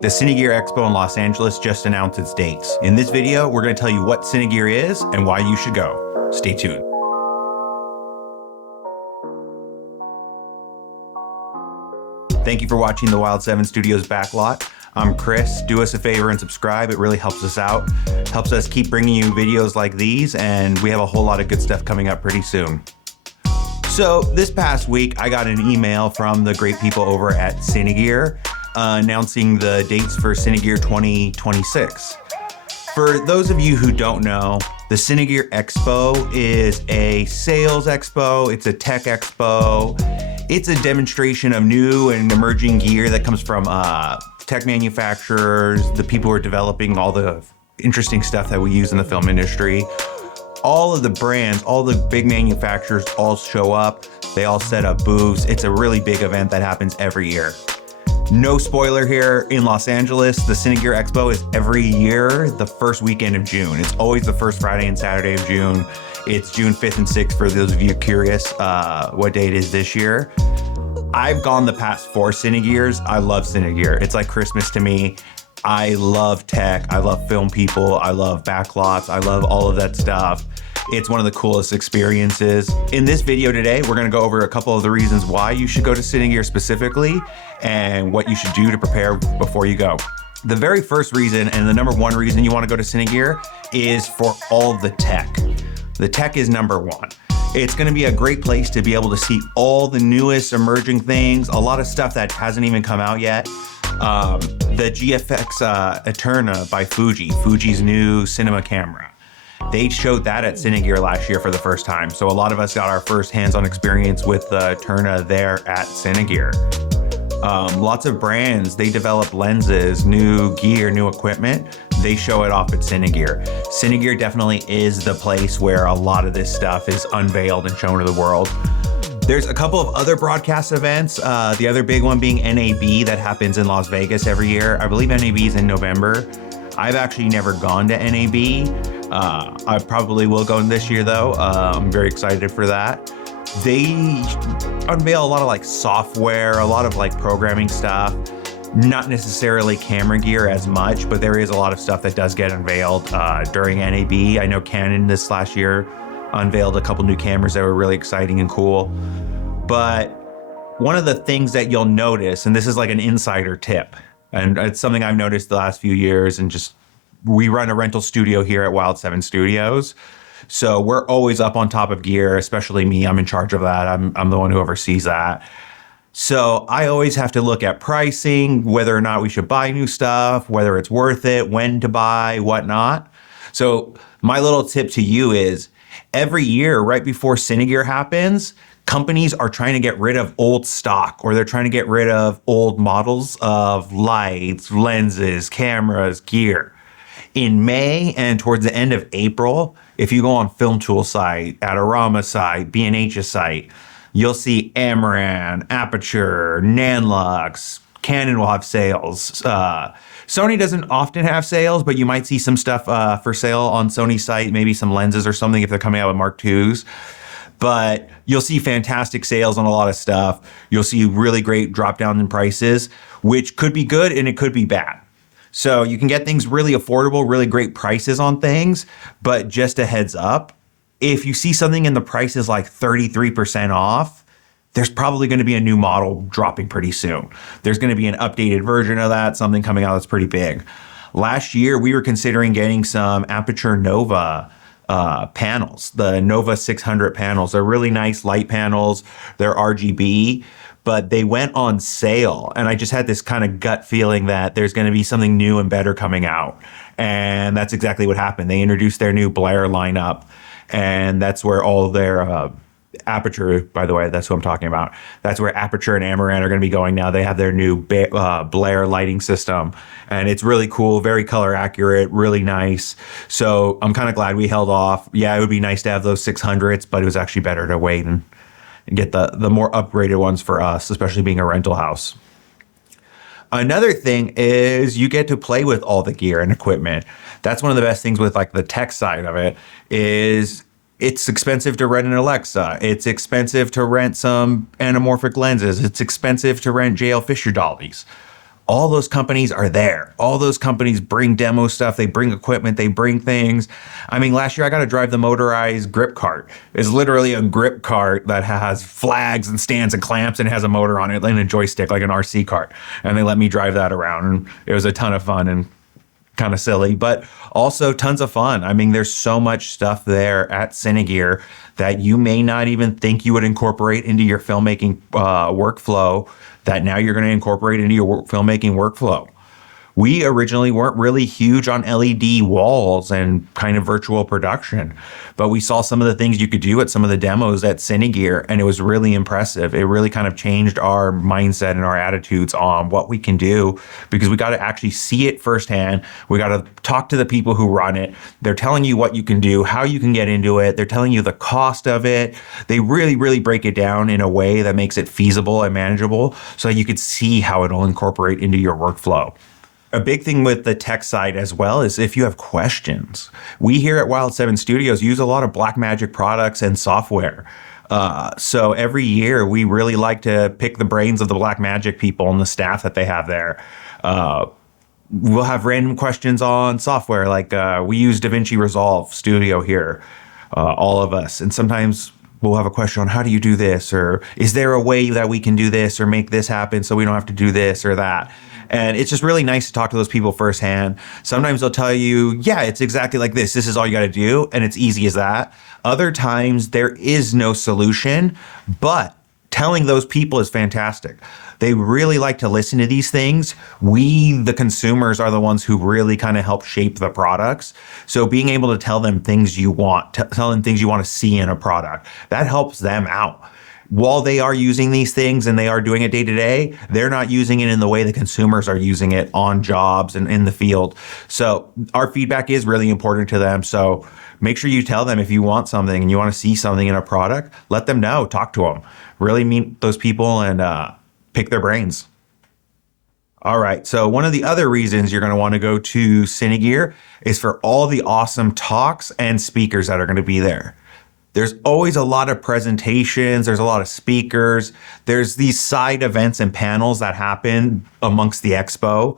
The CineGear Expo in Los Angeles just announced its dates. In this video, we're going to tell you what CineGear is and why you should go. Stay tuned. Thank you for watching the Wild 7 Studios backlot. I'm Chris. Do us a favor and subscribe. It really helps us out. Helps us keep bringing you videos like these, and we have a whole lot of good stuff coming up pretty soon. So this past week, I got an email from the great people over at CineGear announcing the dates for CineGear 2026. For those of you who don't know, the CineGear Expo is a sales expo, it's a tech expo, it's a demonstration of new and emerging gear that comes from tech manufacturers, the people who are developing all the interesting stuff that we use in the film industry. All of the brands, all the big manufacturers all show up, they all set up booths. It's a really big event that happens every year. No spoiler here, in Los Angeles, the CineGear Expo is every year the first weekend of June. It's always the first Friday and Saturday of June. It's June 5th and 6th for those of you curious what day it is this year. I've gone the past 4 CineGears. I love CineGear. It's like Christmas to me. I love tech, I love film people, I love backlots, I love all of that stuff. It's one of the coolest experiences. In this video today, we're gonna go over a couple of the reasons why you should go to CineGear specifically and what you should do to prepare before you go. The very first reason, and the number one reason you wanna go to CineGear, is for all the tech. The tech is number one. It's gonna be a great place to be able to see all the newest emerging things, a lot of stuff that hasn't even come out yet. The GFX Eterna by Fuji's new cinema camera. They showed that at CineGear last year for the first time. So a lot of us got our first hands-on experience with the Eterna there at CineGear. Lots of brands, they develop lenses, new gear, new equipment. They show it off at CineGear. CineGear definitely is the place where a lot of this stuff is unveiled and shown to the world. There's a couple of other broadcast events, the other big one being NAB that happens in Las Vegas every year. I believe NAB is in November. I've actually never gone to NAB. I probably will go this year though. I'm very excited for that. They unveil a lot of like software, a lot of like programming stuff, not necessarily camera gear as much, but there is a lot of stuff that does get unveiled during NAB. I know Canon this last year unveiled a couple new cameras that were really exciting and cool. But one of the things that you'll notice, and this is like an insider tip, and it's something I've noticed the last few years, and just, we run a rental studio here at Wild 7 Studios. So we're always up on top of gear, especially me, I'm in charge of that. I'm the one who oversees that. So I always have to look at pricing, whether or not we should buy new stuff, whether it's worth it, when to buy, whatnot. So my little tip to you is, every year, right before CineGear happens, companies are trying to get rid of old stock, or they're trying to get rid of old models of lights, lenses, cameras, gear. In May and towards the end of April, if you go on Film Tool site, Adorama site, B&H's site, you'll see Amaran, Aperture, Nanlux, Canon will have sales. Sony doesn't often have sales, but you might see some stuff for sale on Sony's site, maybe some lenses or something if they're coming out with Mark IIs. But you'll see fantastic sales on a lot of stuff. You'll see really great drop down in prices, which could be good and it could be bad. So you can get things really affordable, really great prices on things, but just a heads up, if you see something and the price is like 33% off, there's probably going to be a new model dropping pretty soon. There's going to be an updated version of that, something coming out that's pretty big. Last year, we were considering getting some Aperture Nova panels, the Nova 600 panels. They're really nice light panels. They're RGB, but they went on sale. And I just had this kind of gut feeling that there's going to be something new and better coming out. And that's exactly what happened. They introduced their new Blair lineup, and that's where all their Aperture, by the way, that's what I'm talking about. That's where Aperture and Amaran are going to be going now. They have their new Blair lighting system, and it's really cool, very color accurate, really nice. So I'm kind of glad we held off. Yeah, it would be nice to have those 600s, but it was actually better to wait and get the more upgraded ones for us, especially being a rental house. Another thing is you get to play with all the gear and equipment. That's one of the best things with like the tech side of it is it's expensive to rent an Alexa. It's expensive to rent some anamorphic lenses. It's expensive to rent JL Fisher dollies. all those companies are there. All those companies bring demo stuff. They bring equipment. They bring things. I mean, last year I got to drive the motorized grip cart. It's literally a grip cart that has flags and stands and clamps and has a motor on it and a joystick like an RC cart. And they let me drive that around. And it was a ton of fun and kind of silly, but also tons of fun. I mean, there's so much stuff there at CineGear that you may not even think you would incorporate into your filmmaking workflow that now you're going to incorporate into your filmmaking workflow. We originally weren't really huge on LED walls and kind of virtual production, but we saw some of the things you could do at some of the demos at CineGear, and it was really impressive. It really kind of changed our mindset and our attitudes on what we can do, because we got to actually see it firsthand. We got to talk to the people who run it. They're telling you what you can do, how you can get into it. They're telling you the cost of it. They really, really break it down in a way that makes it feasible and manageable so that you could see how it'll incorporate into your workflow. A big thing with the tech side as well is if you have questions. We here at Wild 7 Studios use a lot of Blackmagic products and software. So every year we really like to pick the brains of the Blackmagic people and the staff that they have there. We'll have random questions on software, like we use DaVinci Resolve Studio here, all of us. And sometimes we'll have a question on how do you do this, or is there a way that we can do this or make this happen so we don't have to do this or that. And it's just really nice to talk to those people firsthand. Sometimes they'll tell you, yeah, it's exactly like this. This is all you got to do. And it's easy as that. Other times there is no solution, but telling those people is fantastic. They really like to listen to these things. We, the consumers, are the ones who really kind of help shape the products. So being able to tell them things you want, tell them things you want to see in a product, that helps them out. While they are using these things and they are doing it day to day, they're not using it in the way the consumers are using it on jobs and in the field. So our feedback is really important to them. So make sure you tell them if you want something and you want to see something in a product, let them know, talk to them, really meet those people and pick their brains. All right, so one of the other reasons you're going to want to go to CineGear is for all the awesome talks and speakers that are going to be there. There's always a lot of presentations. There's a lot of speakers. There's these side events and panels that happen amongst the expo.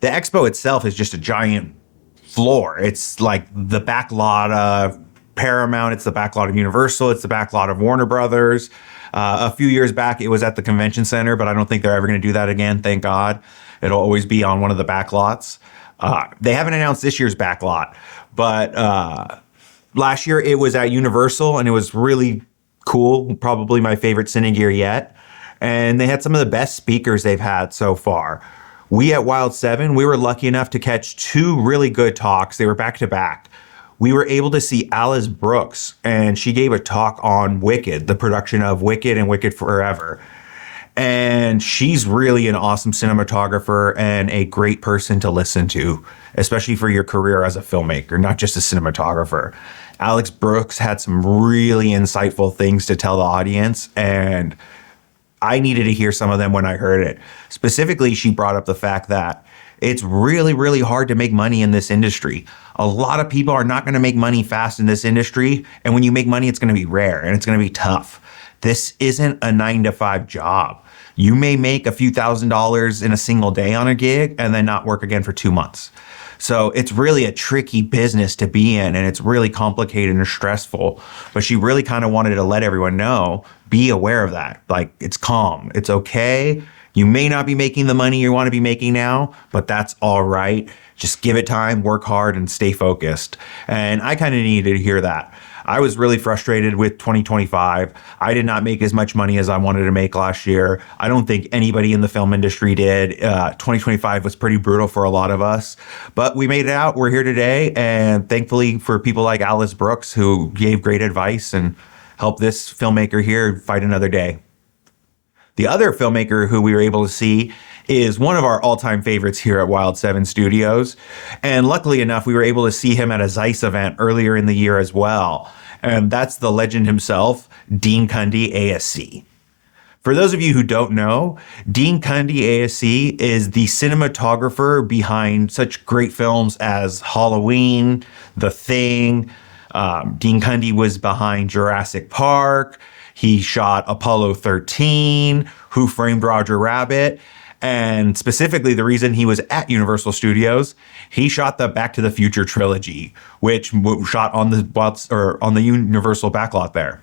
The expo itself is just a giant floor. It's like the back lot of Paramount. It's the back lot of Universal. It's the back lot of Warner Brothers. A few years back, it was at the convention center, but I don't think they're ever going to do that again. Thank God. It'll always be on one of the back lots. They haven't announced this year's back lot, but last year it was at Universal and it was really cool. Probably my favorite CineGear yet. And they had some of the best speakers they've had so far. We at Wild 7, we were lucky enough to catch two really good talks. They were back to back. We were able to see Alice Brooks, and she gave a talk on Wicked, the production of Wicked and Wicked Forever. And she's really an awesome cinematographer and a great person to listen to, especially for your career as a filmmaker, not just a cinematographer. Alex Brooks had some really insightful things to tell the audience, and I needed to hear some of them when I heard it. Specifically, she brought up the fact that it's really, really hard to make money in this industry. A lot of people are not going to make money fast in this industry, and when you make money, it's going to be rare and it's going to be tough. This isn't a 9-to-5 job. You may make a few $1,000s in a single day on a gig and then not work again for 2 months. So it's really a tricky business to be in, and it's really complicated and stressful. But she really kind of wanted to let everyone know, be aware of that. Like, it's calm, it's okay. You may not be making the money you want to be making now, but that's all right. Just give it time, work hard, and stay focused. And I kind of needed to hear that. I was really frustrated with 2025. I did not make as much money as I wanted to make last year. I don't think anybody in the film industry did. 2025 was pretty brutal for a lot of us, but we made it out. We're here today, and thankfully for people like Alice Brooks, who gave great advice and helped this filmmaker here fight another day. The other filmmaker who we were able to see is one of our all-time favorites here at Wild 7 Studios. And luckily enough, we were able to see him at a Zeiss event earlier in the year as well. And that's the legend himself, Dean Cundey, ASC. For those of you who don't know, Dean Cundey, ASC, is the cinematographer behind such great films as Halloween, The Thing. Dean Cundey was behind Jurassic Park. He shot Apollo 13, Who Framed Roger Rabbit. And specifically, the reason he was at Universal Studios, he shot the Back to the Future trilogy, which shot on the Universal backlot there.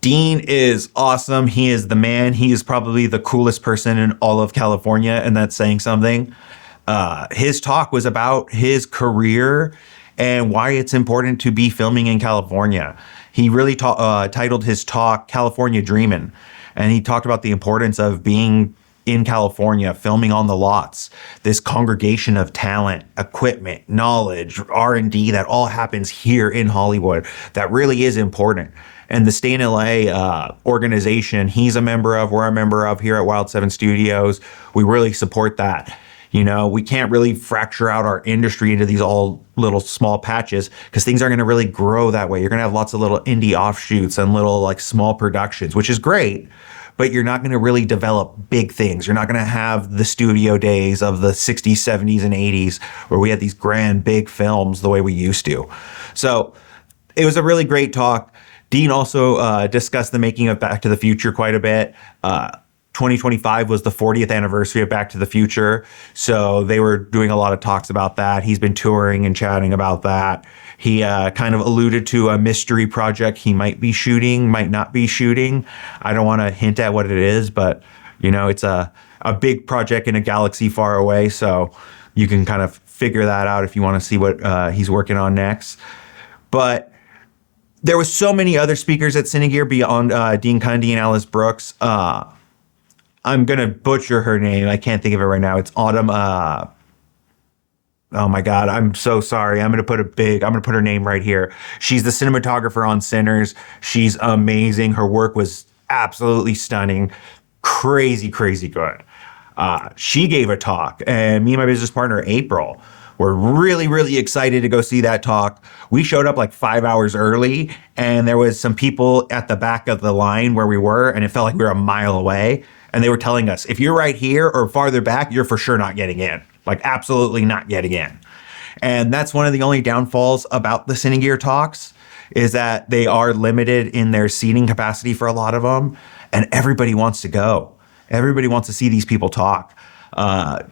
Dean is awesome. He is the man. He is probably the coolest person in all of California, and that's saying something. His talk was about his career and why it's important to be filming in California. He really titled his talk California Dreamin', and he talked about the importance of being in California, filming on the lots, this congregation of talent, equipment, knowledge, R&D that all happens here in Hollywood that really is important. And the Stay in LA organization he's a member of, we're a member of here at Wild 7 Studios, we really support that. You know, we can't really fracture out our industry into these all little small patches because things aren't going to really grow that way. You're going to have lots of little indie offshoots and little like small productions, which is great, but you're not going to really develop big things. You're not going to have the studio days of the 60s, 70s, and 80s where we had these grand big films the way we used to. So it was a really great talk. Dean also discussed the making of Back to the Future quite a bit. 2025 was the 40th anniversary of Back to the Future, so they were doing a lot of talks about that. He's been touring and chatting about that. He kind of alluded to a mystery project he might be shooting, might not be shooting. I don't want to hint at what it is, but you know, it's a big project in a galaxy far away, so you can kind of figure that out if you want to see what he's working on next. But there was so many other speakers at CineGear beyond Dean Cundy and Alice Brooks. I'm going to butcher her name. I can't think of it right now. It's Autumn. Oh my God. I'm so sorry. I'm going to put her name right here. She's the cinematographer on Sinners. She's amazing. Her work was absolutely stunning. Crazy, crazy good. She gave a talk, and me and my business partner, April, were really, really excited to go see that talk. We showed up like 5 hours early, and there was some people at the back of the line where we were, and it felt like we were a mile away. And they were telling us, if you're right here or farther back, you're for sure not getting in. Like absolutely not getting in. And that's one of the only downfalls about the CineGear talks is that they are limited in their seating capacity for a lot of them. And everybody wants to go. Everybody wants to see these people talk. Roger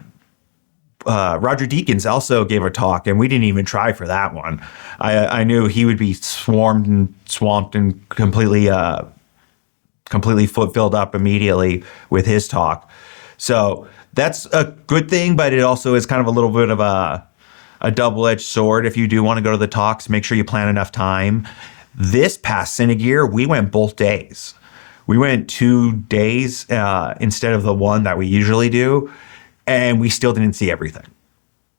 Deakins also gave a talk, and we didn't even try for that one. I knew he would be swamped and completely filled up immediately with his talk. So that's a good thing, but it also is kind of a little bit of a double-edged sword. If you do want to go to the talks, make sure you plan enough time. This past CineGear, we went both days. We went 2 days instead of the one that we usually do, and we still didn't see everything.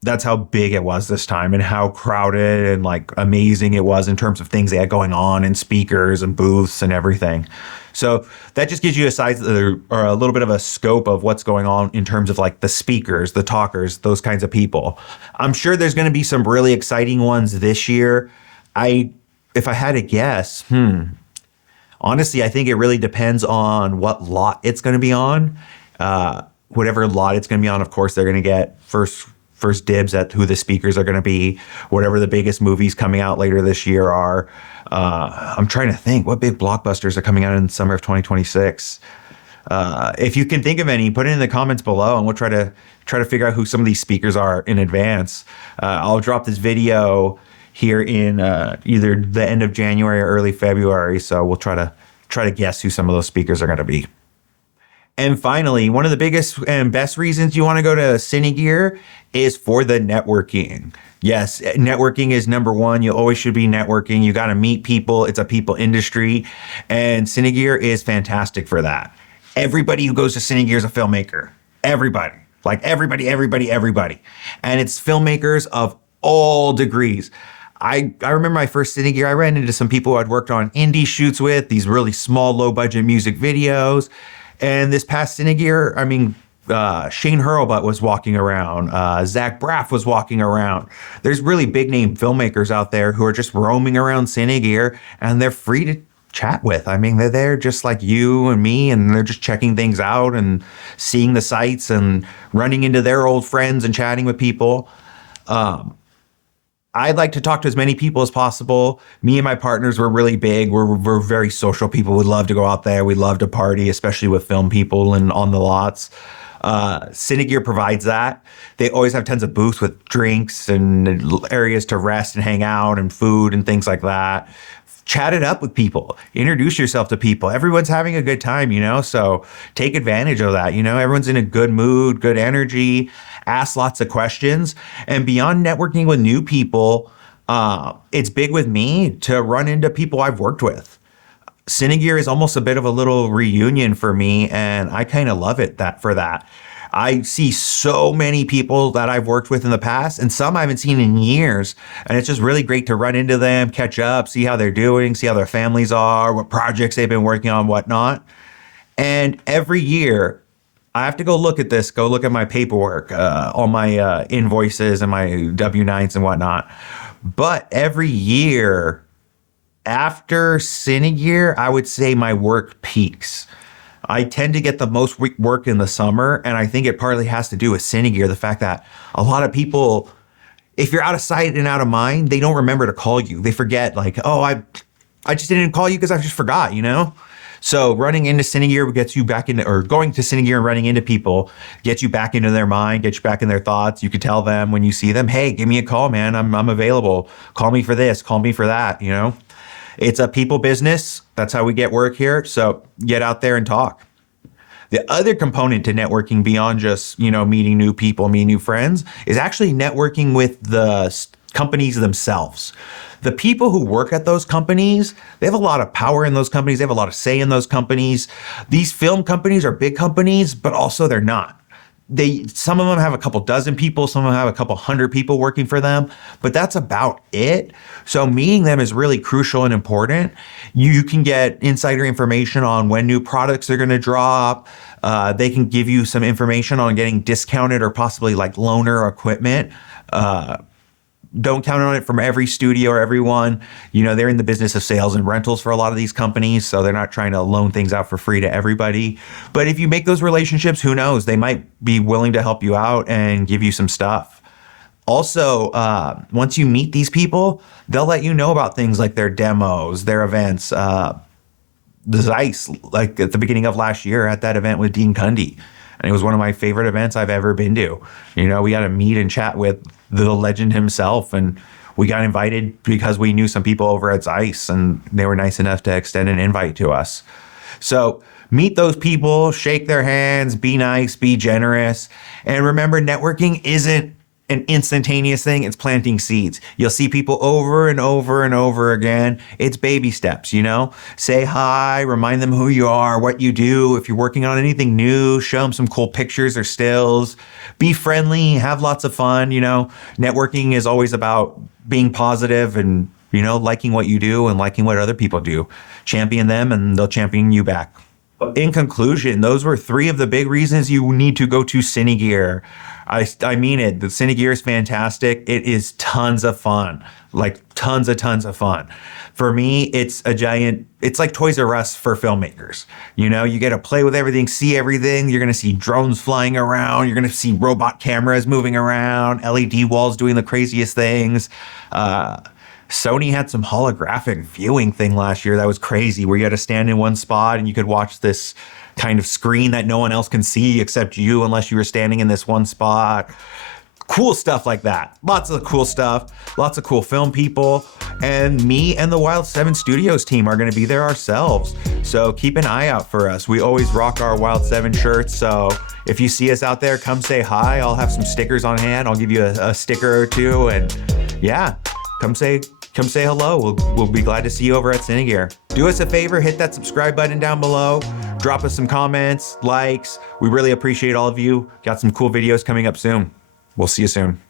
That's how big it was this time and how crowded and like amazing it was in terms of things they had going on and speakers and booths and everything. So that just gives you a size or a little bit of a scope of what's going on in terms of like the speakers, the talkers, those kinds of people. I'm sure there's going to be some really exciting ones this year. If I had to guess, honestly, I think it really depends on what lot it's going to be on. Whatever lot it's going to be on, of course, they're going to get first dibs at who the speakers are going to be, whatever the biggest movies coming out later this year are. I'm trying to think what big blockbusters are coming out in the summer of 2026. If you can think of any, put it in the comments below, and we'll try to figure out who some of these speakers are in advance. I'll drop this video here in either the end of January or early February, so we'll try to guess who some of those speakers are going to be. And finally, one of the biggest and best reasons you want to go to CineGear is for the networking. Yes, networking is number one. You always should be networking. You got to meet people. It's a people industry. And CineGear is fantastic for that. Everybody who goes to CineGear is a filmmaker. Everybody. Like everybody. And it's filmmakers of all degrees. I remember my first CineGear, I ran into some people who I'd worked on indie shoots with, these really small, low-budget music videos. And this past CineGear, I mean, Shane Hurlbut was walking around. Zach Braff was walking around. There's really big name filmmakers out there who are just roaming around CineGear, and they're free to chat with. I mean, they're there just like you and me, and they're just checking things out and seeing the sights and running into their old friends and chatting with people. I'd like to talk to as many people as possible. Me and my partners were really big. We're very social people. We love to go out there. We love to party, especially with film people and on the lots. CineGear provides that. They always have tons of booths with drinks and areas to rest and hang out and food and things like that. Chat it up with people, introduce yourself to people. Everyone's having a good time, you know, so take advantage of that. You know, everyone's in a good mood, good energy, ask lots of questions. And beyond networking with new people, it's big with me to run into people I've worked with. CineGear is almost a bit of a little reunion for me, and I kind of love it for that. I see so many people that I've worked with in the past, and some I haven't seen in years. And it's just really great to run into them, catch up, see how they're doing, see how their families are, what projects they've been working on, whatnot. And every year, I have to go look at my paperwork, all my invoices and my W-9s and whatnot. But every year after CineGear, I would say my work peaks. I tend to get the most work in the summer, and I think it partly has to do with CineGear, the fact that a lot of people, if you're out of sight and out of mind, they don't remember to call you. They forget, like, oh, I just didn't call you because I just forgot, you know? So running into CineGear gets you back into, or going to CineGear and running into people gets you back into their mind, gets you back in their thoughts. You could tell them when you see them, hey, give me a call, man. I'm available. Call me for this, call me for that, you know? It's a people business. That's how we get work here. So get out there and talk. The other component to networking beyond just, you know, meeting new people, meeting new friends is actually networking with the companies themselves. The people who work at those companies, they have a lot of power in those companies. They have a lot of say in those companies. These film companies are big companies, but also they're not. Some of them have a couple dozen people, some of them have a couple hundred people working for them, but that's about it. So meeting them is really crucial and important. You can get insider information on when new products are going to drop. They can give you some information on getting discounted or possibly like loaner equipment. Don't count on it from every studio or everyone. You know, they're in the business of sales and rentals for a lot of these companies, so they're not trying to loan things out for free to everybody. But if you make those relationships, who knows? They might be willing to help you out and give you some stuff. Also, once you meet these people, they'll let you know about things like their demos, their events. The Zeiss, like at the beginning of last year at that event with Dean Cundy. And it was one of my favorite events I've ever been to. You know, we got to meet and chat with the legend himself, and we got invited because we knew some people over at Zeiss, and they were nice enough to extend an invite to us. So meet those people, shake their hands, be nice, be generous. And remember, networking isn't an instantaneous thing. It's planting seeds. You'll see people over and over and over again. It's baby steps, you know? Say hi, remind them who you are, what you do. If you're working on anything new, show them some cool pictures or stills. Be friendly, have lots of fun, you know? Networking is always about being positive and, you know, liking what you do and liking what other people do. Champion them and they'll champion you back. In conclusion, those were 3 of the big reasons you need to go to CineGear. I mean it. The CineGear is fantastic. It is tons of fun, like tons of fun. For me, it's like Toys R Us for filmmakers. You know, you get to play with everything, see everything. You're going to see drones flying around. You're going to see robot cameras moving around, LED walls doing the craziest things. Sony had some holographic viewing thing last year that was crazy, where you had to stand in one spot and you could watch this kind of screen that no one else can see except you, unless you were standing in this one spot. Cool stuff like that. Lots of cool stuff, lots of cool film people, and me and the Wild 7 Studios team are going to be there ourselves. So keep an eye out for us. We always rock our Wild 7 shirts, so if you see us out there, come say hi. I'll have some stickers on hand. I'll give you a sticker or two, and yeah, come say hello. We'll be glad to see you over at CineGear. Do us a favor, hit that subscribe button down below. Drop us some comments, likes. We really appreciate all of you. Got some cool videos coming up soon. We'll see you soon.